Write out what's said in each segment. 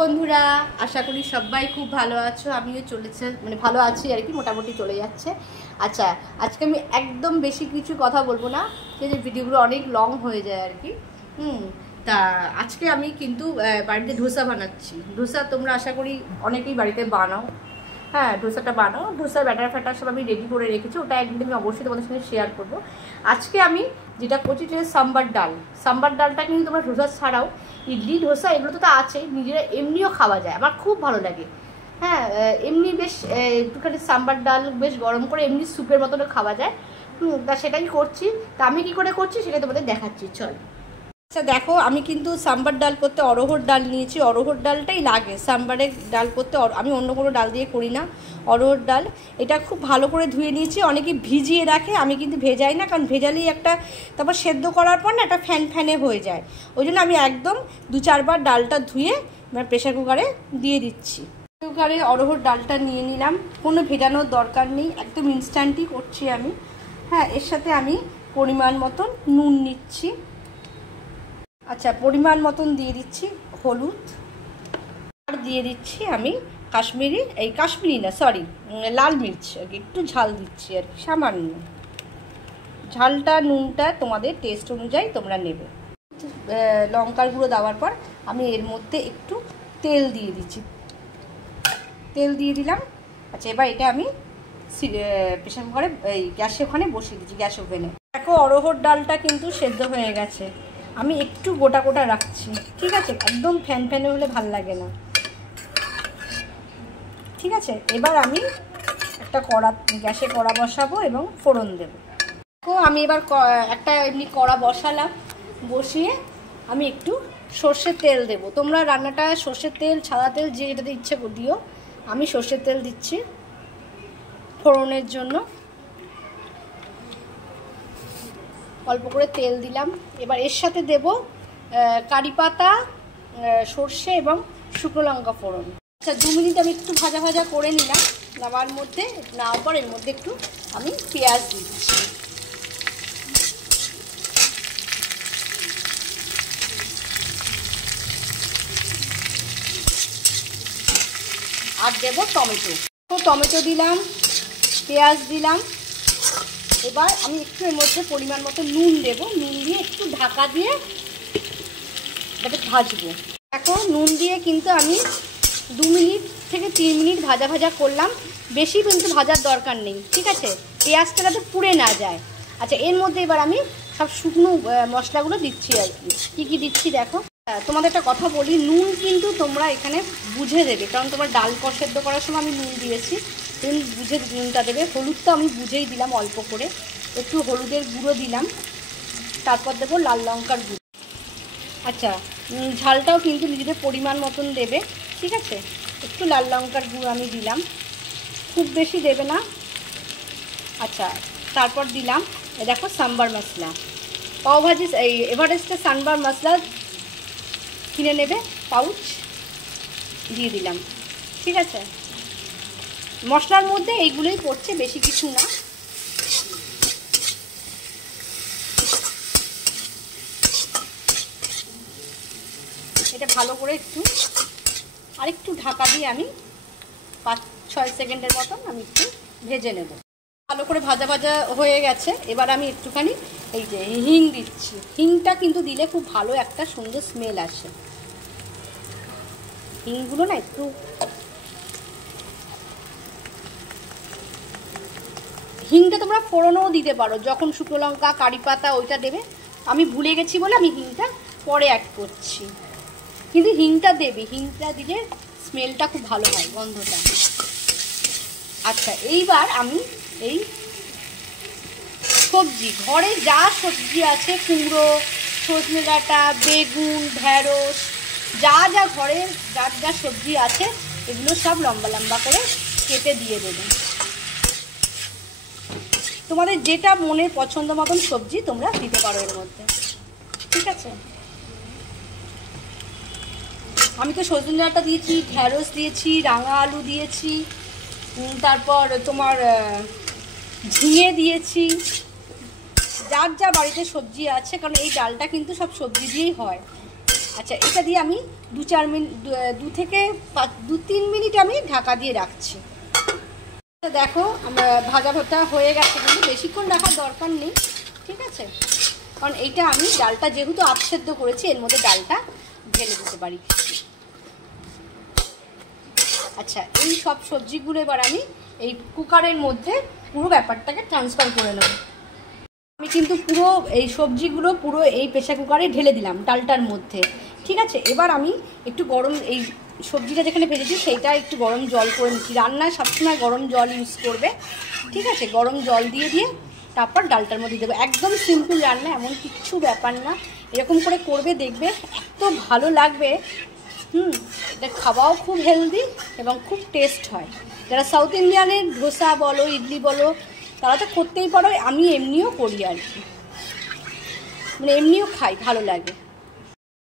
বন্ধুরা, আশা করি সবাই খুব ভালো আছো। আমিও চলেছে মানে ভালো আছি আর কি, মোটামুটি চলে যাচ্ছে। আচ্ছা, আজকে আমি একদম বেশি কিছু কথা বলবো না, যে ভিডিওগুলো অনেক লং হয়ে যায় আর কি। তা আজকে আমি কিন্তু বাড়িতে ধোসা বানাচ্ছি। ধোসা তোমরা আশা করি অনেকেই বাড়িতে বানাও। হ্যাঁ, ধোসাটা বানাও। ধোসার ব্যাটার সব আমি রেডি করে রেখেছি, ওটা একদিন আমি অবশ্যই তোমাদের সঙ্গে শেয়ার করবো। আজকে আমি যেটা করছি সেটা সাম্বার ডাল। সাম্বার ডালটা কিন্তু তোমরা ধোসা ছাড়াও ইডলি ধোসা এগুলো তো আছে, নিজেরা এমনিও খাওয়া যায়, আমার খুব ভালো লাগে। হ্যাঁ, এমনি বেশ একটুখানি সাম্বার ডাল বেশ গরম করে এমনি স্যুপের মতনও খাওয়া যায়। তা সেটাই করছি। তা আমি কী করে করছি সেটা তোমাদের দেখাচ্ছি, চল। আচ্ছা দেখো, আমি কিন্তু সাম্বার ডাল করতে অরহর ডাল নিয়েছি। অরহর ডালটাই লাগে সাম্বারের ডাল করতে, আমি অন্য কোনো ডাল দিয়ে করি না। অরহর ডাল এটা খুব ভালো করে ধুয়ে নিয়েছি। অনেকে ভিজিয়ে রাখে, আমি কিন্তু ভেজাই না, কারণ ভেজালেই একটা তারপর সেদ্ধ করার পর না একটা ফ্যানে হয়ে যায়। ওই জন্য আমি একদম 2-4 বার ডালটা ধুয়ে প্রেশার কুকারে দিয়ে দিচ্ছি। কুকারে অরহর ডালটা নিয়ে নিলাম, কোনো ভেজানোর দরকার নেই, একদম ইনস্ট্যান্টই করছি আমি। হ্যাঁ, এর সাথে আমি পরিমাণ মতন নুন নিচ্ছি। আচ্ছা, পরিমাণ মতন দিয়ে দিচ্ছি হলুদ, আর দিয়ে দিচ্ছি আমি কাশ্মীরি না সরি লাল মির্চ, একটু ঝাল দিচ্ছি আর কি, সামান্য ঝালটা নুনটা তোমাদের টেস্ট অনুযায়ী তোমরা নেবে। লঙ্কার গুঁড়ো দেওয়ার পর আমি এর মধ্যে একটু তেল দিয়ে দিচ্ছি, তেল দিয়ে দিলাম। আচ্ছা, এবার এটা আমি প্রেশার কুকারে গ্যাসে ওখানে বসিয়ে দিচ্ছি, গ্যাস ওভেনে। দেখো, অরহর ডালটা কিন্তু সেদ্ধ হয়ে গেছে। আমি একটু গোটা গোটা রাখছি, ঠিক আছে? একদম ফ্যানে হলে ভাল লাগে না, ঠিক আছে? এবার আমি একটা গ্যাসে কড়া বসাবো এবং ফোড়ন দেবো। দেখো, আমি এবার একটা এমনি কড়া বসালাম, বসিয়ে আমি একটু সর্ষের তেল দেবো। তোমরা রান্নাটা সর্ষের তেল, সাদা তেল যে যেটাতে ইচ্ছে দিও। আমি সর্ষের তেল দিচ্ছি ফোড়নের জন্য। অল্প করে তেল দিলাম। এবার এর সাথে দেব কারি পাতা, সর্ষে এবং শুকনো লঙ্কা ফোড়ন। আচ্ছা, 2 মিনিট আমি একটু ভাজা ভাজা করে নিলাম। নেওয়ার পর এর মধ্যে একটু আমি পেঁয়াজ দিচ্ছি। আর দেব টমেটো দিলাম, পেঁয়াজ দিলাম। এবার আমি একটু এর মধ্যে পরিমাণ মতো নুন দেব, নুন দিয়ে একটু ঢাকা দিয়ে এটাকে ভাজবো। এখন নুন দিয়ে কিন্তু আমি 2 মিনিট থেকে 3 মিনিট ভাজা ভাজা করলাম, বেশি কিন্তু ভাজার দরকার নেই, ঠিক আছে? পেঁয়াজটা যাতে পুড়ে না যায়। আচ্ছা, এর মধ্যে এবার আমি সব শুকনো মশলাগুলো দিচ্ছি আর কি কী দিচ্ছি দেখো। তোমাদের একটা কথা বলি, নুন কিন্তু তোমরা এখানে বুঝে দেবে, কারণ তোমার ডাল সেদ্ধ করার সময় আমি নুন দিয়েছি, তুমি বুঝে নুনটা দেবে। হলুদটা আমি বুঝেই দিলাম, অল্প করে একটু হলুদের গুঁড়ো দিলাম, তারপর দেবো লাল লঙ্কার গুঁড়ো। আচ্ছা, ঝালটাও কিন্তু নিজেদের পরিমাণ মতন দেবে, ঠিক আছে? একটু লাল লঙ্কার গুঁড়ো আমি দিলাম, খুব বেশি দেবে না। আচ্ছা, তারপর দিলাম দেখো সাম্বার মশলা, পাওভাজি এভারেস্টের সাম্বার মশলা কিনে নেবে, পাউচ দিয়ে দিলাম, ঠিক আছে? মশলার মধ্যে এইগুলোই পড়ছে, বেশি কিছু না। এটা ভালো করে আরেকটু ঢাকা দিয়ে আমি 5-6 সেকেন্ডের মতন আমি একটু ভেজে নেব। ভালো করে ভাজা ভাজা হয়ে গেছে। এবার আমি একটুখানি এই যে হিং দিচ্ছি। হিংটা কিন্তু দিলে খুব ভালো একটা সুন্দর স্মেল আসে। হিংগুলো না একটু হিংটা তোমরা ফোড়নও দিতে পারো, যখন শুকনো লঙ্কা কারি পাতা ওইটা দেবে। আমি ভুলে গেছি বলে আমি হিংটা পরে অ্যাড করছি, কিন্তু হিংটা দেবে, হিংটা দিলে স্মেলটা খুব ভালো হয়, গন্ধটা। আচ্ছা, এইবার আমি এই সবজি, ঘরে যা সবজি আছে, কুমড়ো, সজনে ডাঁটা, বেগুন, ঢেঁড়স, যা ঘরে যা সবজি আছে এগুলো সব লম্বা লম্বা করে কেটে দিয়ে দেবেন। তোমাদের যেটা মনের পছন্দ মতন সবজি তোমরা দিতে পারো এর মধ্যে, ঠিক আছে? আমি তো সজনে ডাঁটা দিয়েছি, ঢেঁড়স দিয়েছি, রাঙা আলু দিয়েছি, তারপর তোমার ঝিঙে দিয়েছি, যার যা বাড়িতে সবজি আছে, কারণ এই ডালটা কিন্তু সব সবজি দিয়েই হয়। আচ্ছা, এটা দিয়ে আমি 2-3 মিনিট আমি ঢাকা দিয়ে রাখছি। দেখো আমার ভাজা ভাজা হয়ে গেছে, কিন্তু বেশিক্ষণ রাখার দরকার নেই, ঠিক আছে? কারণ এইটা আমি ডালটা যেহেতু আধসেদ্ধ করেছি, এর মধ্যে ডালটা ঢেলে দিতে পারি। আচ্ছা, এই সব সবজিগুলো এবার আমি এই কুকারের মধ্যে পুরো ব্যাপারটাকে ট্রান্সফার করে নেব। আমি কিন্তু পুরো এই সবজিগুলো পুরো এই প্রেসার কুকারে ঢেলে দিলাম ডালটার মধ্যে, ঠিক আছে? এবার আমি একটু গরম, এই সবজিটা যেখানে ভেজেছি সেইটা একটু গরম জল করে নিচ্ছি। রান্নায় সবসময় গরম জল ইউজ করবে, ঠিক আছে? গরম জল দিয়ে তারপর ডালটার মধ্যে দেবো। একদম সিম্পল রান্না, এমন কিচ্ছু ব্যাপার না। এরকম করে করবে, দেখবে এত ভালো লাগবে। এটা খাওয়াও খুব হেলদি এবং খুব টেস্ট হয়। যারা সাউথ ইন্ডিয়ানের ধোসা বলো, ইডলি বলো, তারা তো করতেই পারো। আমি এমনিও করি আর কি, মানে এমনিও খাই, ভালো লাগে।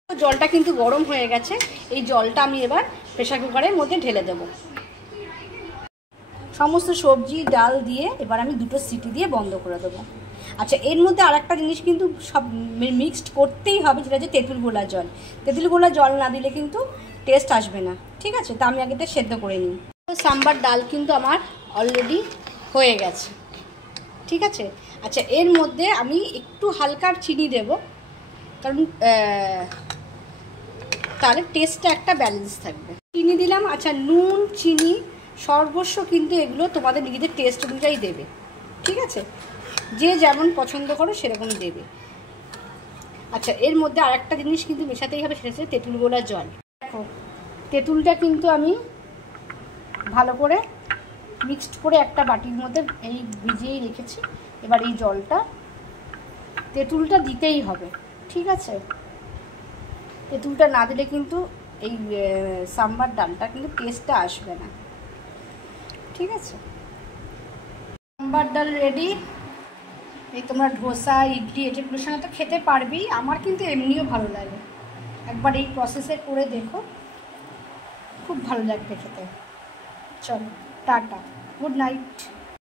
জলটা কিন্তু গরম হয়ে গেছে। এই জলটা আমি এবার প্রেসার কুকারের মধ্যে ঢেলে দেবো। সমস্ত সবজি ডাল দিয়ে এবার আমি 2টো সিটি দিয়ে বন্ধ করে দেবো। আচ্ছা, এর মধ্যে আরেকটা জিনিস কিন্তু সব মিক্সড করতেই হবে, যেটা হচ্ছে তেঁতুল গোলা জল। তেঁতুল গোলা জল না দিলে কিন্তু টেস্ট আসবে না, ঠিক আছে? তা আমি আগে সেদ্ধ করে নিই। সাম্বার ডাল কিন্তু আমার অলরেডি হয়ে গেছে, ঠিক আছে? আচ্ছা, এর মধ্যে আমি একটু হালকা চিনি দেব, কারণ তাহলে টেস্টটা একটা ব্যালেন্স থাকবে। চিনি দিলাম। আচ্ছা, নুন চিনি সর্বস্ব কিন্তু এগুলো তোমাদের নিজেদের টেস্ট অনুযায়ী দেবে, ঠিক আছে? যে যেমন পছন্দ করো সেরকম দেবে। আচ্ছা, এর মধ্যে আরেকটা জিনিস কিন্তু মেশাতেই হবে, সেটা হচ্ছে তেঁতুল গোলা জল। দেখো, তেঁতুলটা কিন্তু আমি ভালো করে মিক্সড করে একটা বাটির মধ্যে এই ভিজিয়েই রেখেছি। এবার এই জলটা, তেঁতুলটা দিতেই হবে, ঠিক আছে? তেঁতুলটা না দিলে কিন্তু এই সাম্বার ডালটা কিন্তু টেস্টটা আসবে না, ঠিক আছে? সাম্বার ডাল রেডি। এই তোমরা ধোসা ইডলি এগুলোর সঙ্গে তো খেতে পারবেই, আমার কিন্তু এমনিও ভালো লাগে। একবার এই প্রসেসে করে দেখো, খুব ভালো লাগবে খেতে। চলো, টাটা, গুড নাইট।